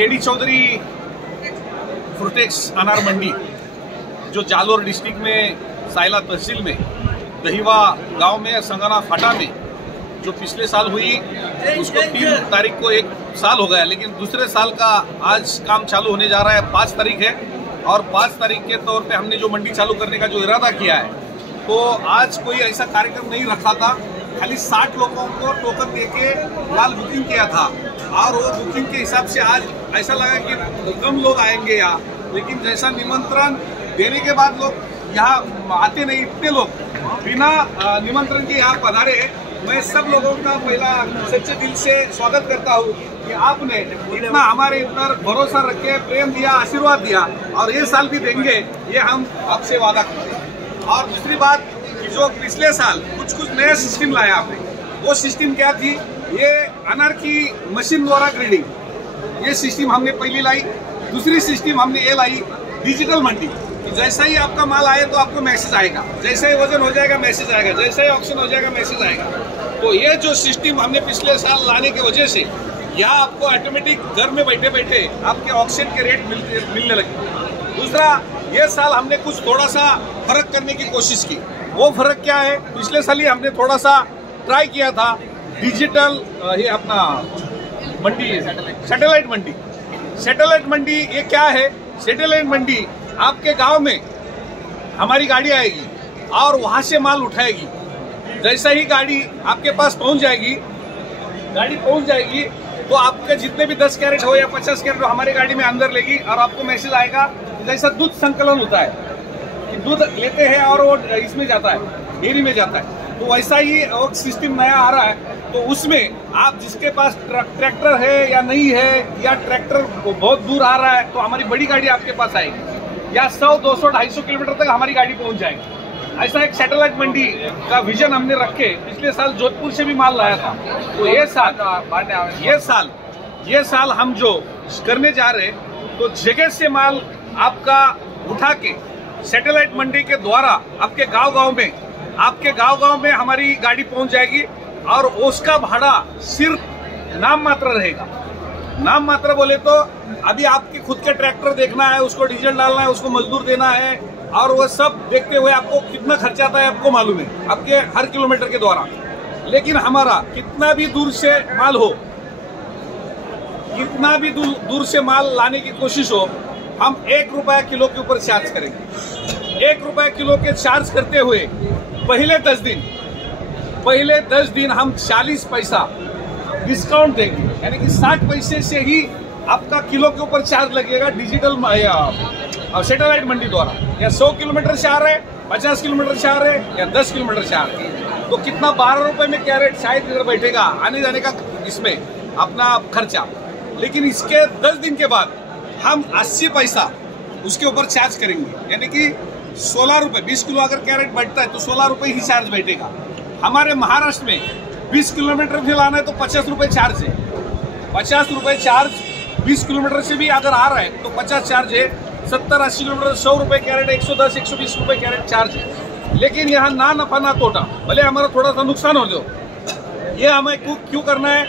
KD Chaudhary फ्रूटेक्स अनार मंडी जो Jalore district में साइला तहसील में दहीवा गांव में संगना फाटा में जो पिछले साल हुई उसको 3 तारीख को 1 साल हो गया, लेकिन दूसरे साल का आज काम चालू होने जा रहा है। 5 तारीख है और 5 तारीख के तौर पे हमने जो मंडी चालू करने का जो इरादा किया है, तो आज कोई ऐसा कार्यक्रम नहीं रखा था। खाली 60 लोगों को टोकन देके माल बुकिंग किया था और वो बुकिंग के हिसाब से आज ऐसा लगा कि कम लोग आएंगे यहाँ, लेकिन जैसा निमंत्रण देने के बाद लोग यहाँ आते नहीं, इतने लोग बिना निमंत्रण के यहाँ पधारे। मैं सब लोगों का पहला सच्चे दिल से स्वागत करता हूँ कि आपने इतना हमारे ऊपर भरोसा रखे, प्रेम दिया, आशीर्वाद दिया और ये साल भी देंगे, ये हम आपसे वादा करते हैं। और दूसरी बात कि जो पिछले साल कुछ नया सिस्टम लाया आपने, वो सिस्टम क्या थी? ये अनार की मशीन द्वारा ग्रेडिंग, ये सिस्टम हमने पहली लाई। दूसरी सिस्टम हमने ये लाई डिजिटल मंडी, कि जैसा ही आपका माल आए तो आपको मैसेज आएगा, जैसा ही वजन हो जाएगा मैसेज आएगा, जैसा ही ऑक्शन हो जाएगा मैसेज आएगा। तो ये जो सिस्टम हमने पिछले साल लाने की वजह से यहाँ आपको ऑटोमेटिक घर में बैठे बैठे आपके ऑक्शन के रेट मिलने लगे। दूसरा, ये साल हमने कुछ थोड़ा सा फर्क करने की कोशिश की। वो फर्क क्या है? पिछले साल ही हमने थोड़ा सा ट्राई किया था डिजिटल ये अपना मंडी, सैटेलाइट मंडी। सैटेलाइट मंडी ये क्या है? सैटेलाइट मंडी आपके गांव में हमारी गाड़ी आएगी और वहां से माल उठाएगी। जैसा ही गाड़ी आपके पास पहुंच जाएगी, तो आपके जितने भी 10 कैरेट हो या 50 कैरेट हो हमारी गाड़ी में अंदर लेगी और आपको मैसेज आएगा। जैसा दूध संकलन होता है कि दूध लेते हैं और वो इसमें जाता है, डेयरी में जाता है, तो वैसा ही वो सिस्टम नया आ रहा है। तो उसमें आप जिसके पास ट्रैक्टर है या नहीं है, या ट्रैक्टर बहुत दूर आ रहा है, तो हमारी बड़ी गाड़ी आपके पास आएगी, या 100, 200, 250 किलोमीटर तक हमारी गाड़ी पहुंच जाएगी। ऐसा एक सैटेलाइट मंडी का विजन हमने रखे। पिछले साल जोधपुर से भी माल लाया था, तो ये साल हम जो करने जा रहे, तो जगह से माल आपका उठा के सैटेलाइट मंडी के द्वारा आपके गांव में हमारी गाड़ी पहुंच जाएगी और उसका भाड़ा सिर्फ नाम मात्र रहेगा। नाम मात्र बोले तो अभी आपके खुद के ट्रैक्टर देखना है, उसको डीजल डालना है, उसको मजदूर देना है, और वो सब देखते हुए आपको कितना खर्चा आता है आपको मालूम है, आपके हर किलोमीटर के द्वारा। लेकिन हमारा कितना भी दूर से माल हो, कितना भी दूर से माल लाने की कोशिश हो, हम 1 रुपया किलो के ऊपर चार्ज करेंगे। 1 रुपया किलो के चार्ज करते हुए पहले 10 दिन हम 40 पैसा डिस्काउंट देंगे, यानी कि 60 पैसे से ही आपका किलो के ऊपर चार्ज लगेगा डिजिटल सैटेलाइट मंडी द्वारा। या 100 किलोमीटर से आ रहे, 50 किलोमीटर से आ रहे, या 10 किलोमीटर से आ रहे, तो कितना 12 रुपए में कैरेट शायद इधर बैठेगा, आने जाने का इसमें अपना खर्चा। लेकिन इसके 10 दिन के बाद हम 80 पैसा उसके ऊपर चार्ज करेंगे, यानी कि 16 रुपए। 20 किलो अगर कैरेट बैठता है तो 16 रुपए ही चार्ज बैठेगा। हमारे महाराष्ट्र में 20 किलोमीटर से लाना है तो 50 रुपए चार्ज है। 50 रुपए चार्ज 20 किलोमीटर से भी अगर आ रहा है तो 50 चार्ज है। 70-80 किलोमीटर 100 रुपए कैरेट, 110-120 रुपए कैरेट चार्ज है। लेकिन यहाँ ना नफा ना तोटा, भले हमारा थोड़ा सा नुकसान हो जाए। ये हमें क्यों करना है?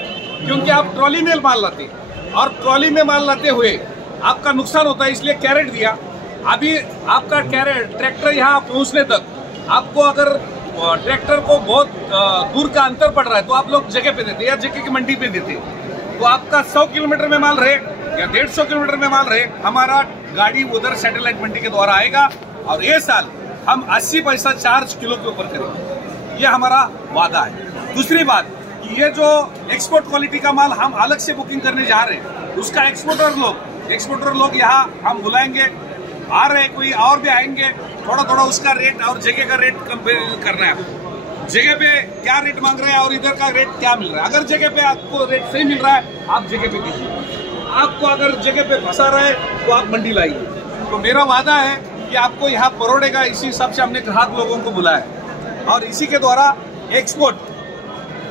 क्योंकि आप ट्रॉली में माल लाते और ट्रॉली में माल लाते हुए आपका नुकसान होता है, इसलिए कैरेट दिया। अभी आपका कैरेट ट्रैक्टर यहाँ पहुँचने तक आपको अगर ट्रैक्टर को बहुत दूर का अंतर पड़ रहा है तो आप लोग जगह पे देते या जगह की मंडी पे देते, तो आपका 100 किलोमीटर में माल रहे या 150 किलोमीटर में माल रहे, हमारा गाड़ी उधर सैटेलाइट मंडी के द्वारा आएगा और ये साल हम 80 पैसा चार्ज किलो के ऊपर करेंगे। ये हमारा वादा है। दूसरी बात कि ये जो एक्सपोर्ट क्वालिटी का माल हम अलग से बुकिंग करने जा रहे हैं, उसका एक्सपोर्टर लोग यहाँ हम बुलाएंगे, आ रहे कोई और भी आएंगे, थोड़ा उसका रेट और जगह का रेट कंपेयर करना है। जगह पे क्या रेट मांग रहे हैं और इधर का रेट क्या मिल रहा है। अगर जगह पे आपको रेट सही मिल रहा है आप जगह पे दीजिए, आपको अगर जगह पे फंसा रहा है तो आप मंडी लाइए। तो मेरा वादा है कि आपको यहाँ परोड़ेगा, इसी हिसाब से हमने ग्राहक लोगों को बुलाया और इसी के द्वारा एक्सपोर्ट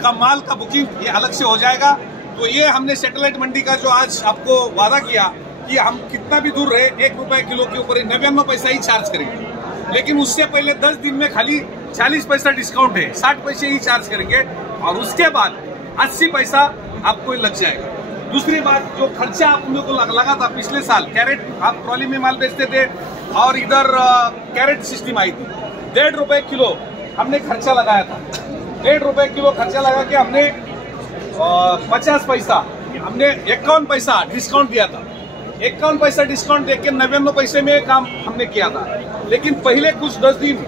का माल का बुकिंग ये अलग से हो जाएगा। तो ये हमने सैटेलाइट मंडी का जो आज आपको वादा किया कि हम कितना भी दूर रहे 1 रुपये किलो के ऊपर 99 पैसा ही चार्ज करेंगे, लेकिन उससे पहले 10 दिन में खाली 40 पैसा डिस्काउंट है, 60 पैसे ही चार्ज करेंगे और उसके बाद 80 पैसा आपको लग जाएगा। दूसरी बात, जो खर्चा आप को लगा था पिछले साल, कैरेट आप ट्रॉली में माल बेचते थे और इधर कैरेट सिस्टम आई थी, 1.5 रुपए किलो हमने खर्चा लगाया था। 1.5 रुपए किलो खर्चा लगा के हमने 50 पैसा, हमने 51 पैसा डिस्काउंट दिया था। 51 पैसा डिस्काउंट देके 99 पैसे में काम हमने किया था। लेकिन पहले कुछ 10 दिन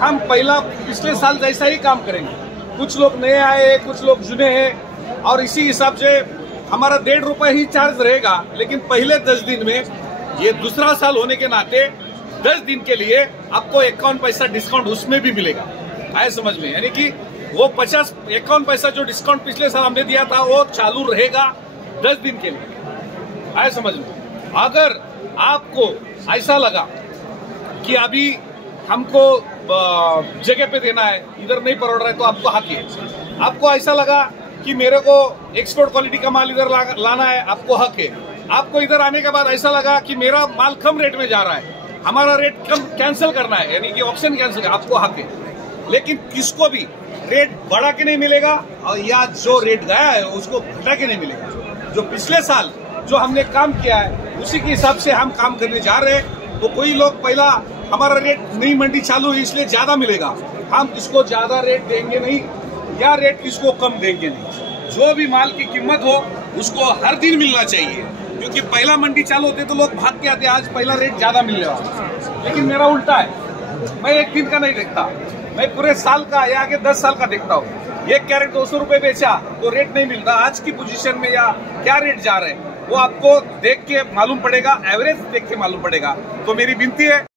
हम पिछले साल जैसा ही काम करेंगे। कुछ लोग नए आए, कुछ लोग जुने हैं, और इसी हिसाब से हमारा 1.5 रुपए ही चार्ज रहेगा। लेकिन पहले 10 दिन में, ये दूसरा साल होने के नाते 10 दिन के लिए आपको 51 पैसा डिस्काउंट उसमें भी मिलेगा। आए समझ में? यानी कि वो 51 पैसा जो डिस्काउंट पिछले साल हमने दिया था वो चालू रहेगा 10 दिन के लिए। आए समझ में? अगर आपको ऐसा लगा कि अभी हमको जगह पे देना है, इधर नहीं परोड़ रहा है, तो आपको हक है। आपको ऐसा लगा कि मेरे को एक्सपोर्ट क्वालिटी का माल इधर लाना है, आपको हक है। आपको इधर आने के बाद ऐसा लगा कि मेरा माल कम रेट में जा रहा है, हमारा रेट कम कैंसिल करना है, यानी कि ऑप्शन कैंसिल, आपको हक है। लेकिन किसको भी रेट बढ़ा के नहीं मिलेगा, और या जो रेट गया है उसको घटा के नहीं मिलेगा। जो पिछले साल जो हमने काम किया है उसी के हिसाब से हम काम करने जा रहे हैं। तो कोई लोग पहला हमारा रेट नई मंडी चालू है इसलिए ज्यादा मिलेगा, हम किसको ज्यादा रेट देंगे नहीं, या रेट किसको कम देंगे नहीं। जो भी माल की कीमत हो उसको हर दिन मिलना चाहिए, क्योंकि पहला मंडी चालू होते तो लोग भाग के आते, आज पहला रेट ज्यादा मिल रहा है। लेकिन मेरा उल्टा है, मैं एक दिन का नहीं देखता, मैं पूरे साल का या आगे 10 साल का देखता हूँ। एक कैरेट 200 रुपए बेचा तो रेट नहीं मिलता, आज की पोजीशन में या क्या रेट जा रहे हैं वो आपको देख के मालूम पड़ेगा, एवरेज देख के मालूम पड़ेगा। तो मेरी विनती है